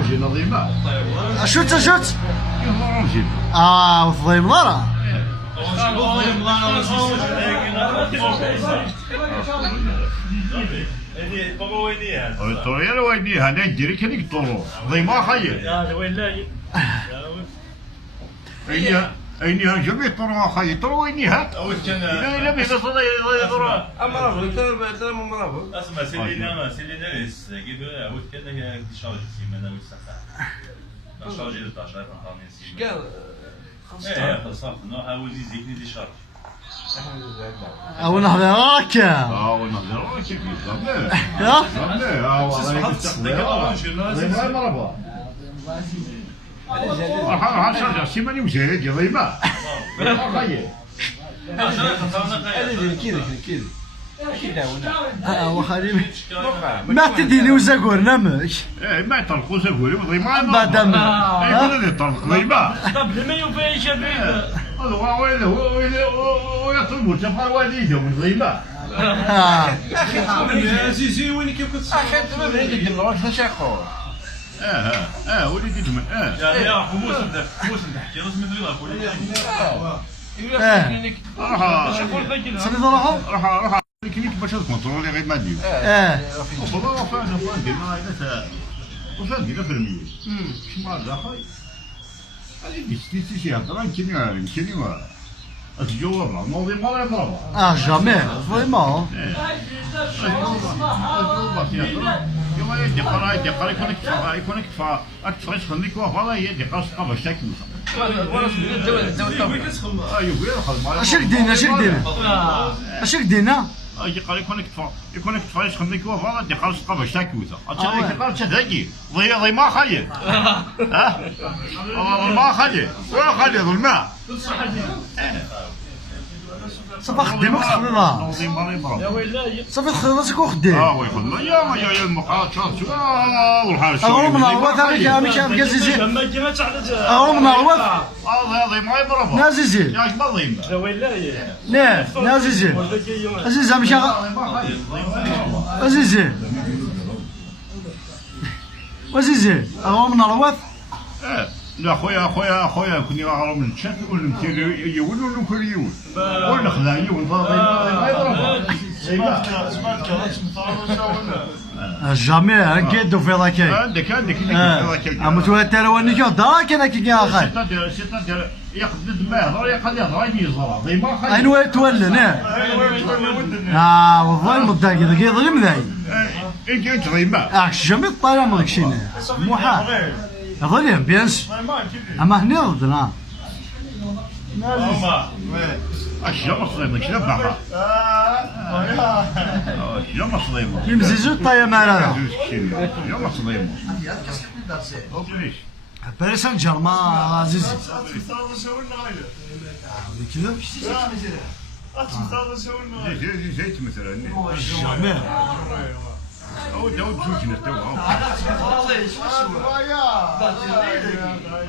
رمجي نظيمة. شوت رمجي. وضيم ضرا. الطريقة ويني هذا جري كنيك طرو ضيمة خير. أيني هنجمي طرو خير طرو ويني ها. لا بس صدق طرو. أمرابو ترى أمرابو. اسمع سيلينا ليس كده هو كده هي شارج سيمانة والساعة. شارج 13 خمسين. قال خلاص نوع أول زيكني دي شارج. أو نهضرك. ونهضرك كيف زعما. ضيمة مربى. راح شارج سيماني وزيد ضيمة. خير. وخليني ما تديني وزاقور نمك. ما يطلقوا زاقوري وضيمة. بعد يقول لي يطلق ضيمة. طب لما يوفي شبيه. ويطلبوا تفعل والديه من ضيمة. زيزي وين كيف كنت أخي ما بغيت ندير واش شاخو. وليدي تمن. يا موسم تحكي لازم تدير سنة راحوا. كيف باش تكونترولي غير ما دير. والله فعلا ديما هذا وفان دينا في المية. شما داخل. هذه ديستيسي شي هضره يمكن تجاوب نوضي ما يضربها. جامي فريمون. يدي قرا يكون كفا اكثر يخليك وفا يدي قاصقه باش تاكل. اش كدينا يقال يكون كفا يخليك وفا يدي قاصقه باش تاكل. هذيك قال تذاكي ضي ما خلي. ما خلي الماء. صافي خدامك تخلصها. صافي تخلصك وخدام. ويخدم يا المقاطعة والحارس. أغرب من الغوث هذيك هذيك زيزي. أغرب من الغوث. هذا ما يضربها. نازيزي. ياك ما ضيمة. نعم نازيزي. عزيزي مشى. عزيزي. وزيزي أغرب من الغوث. لا خويا كني أغرب من الشات ولا نمثل يون ولا نكون يون. ولا خذا يون ما يضربها. جامي هكيدو في ذاك. عندك أما تو التلواني كيف دراك أنا كي أخي. سيتادير يقدد ما يهضر يهضر يزرع ضيما خايف. أين يتولى نعم. والله المدة كذا كيظلم ذاي. أنت ضيما. جامي الطايرة ما كشينا. محال. ظلم بيانس. أما هني ضدنا. الشجرة صليمة كلاب معها. الشجرة صليمة. يمزيزو الطاية مالا. الشجرة صليمة. باريس سان جيرمان عزيزي. كذا؟ زيت مثلا. جامي. أو داود جوجنا توها.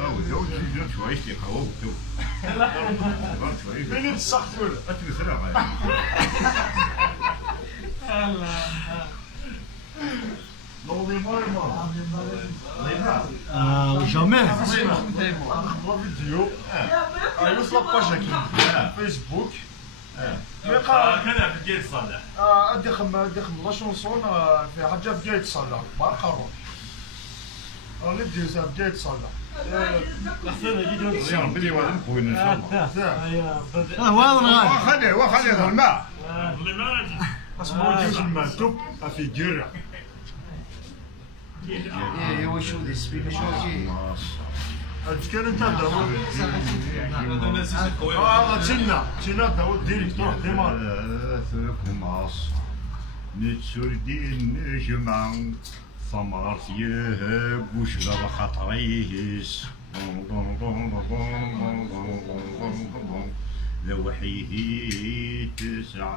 أو داود جوجنا شويش يقهوه تو. فين الصح تقول؟ أتمثل هاي. جامي. فيديو. يوصل باجك فيسبوك. كذا في جيل صالح. أدخل لا شونسون في حاجة في جيل صالح بار قارون. اللي ديزا في جيل صالح. بدي وادم خوينا إن شاء الله. وخلي الماء. اسمه جوج المكتوب في جيرة. وشو ذي سبيك شو كي كان انت داود تينا داود ديريكتور ديمار نتسور دين جمع ثمر ثياب وشرب خطريس لوحيه تسع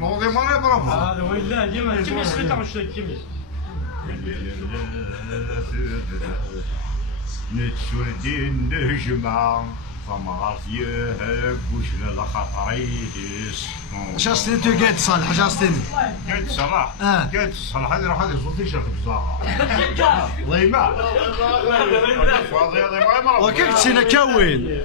نوضي ما يضربها. هذا ولا جيم سكت على شو جيم. نتسور دين نجمع فما غارتيه هاك وش لا خاطريديس شاستني تو قاعد تصالح شاستني قاعد تصلح قاعد تصلح هذه راح يزوطي شرط بزاها الله يبارك فاضي هذا ما وكيف تسينا كوين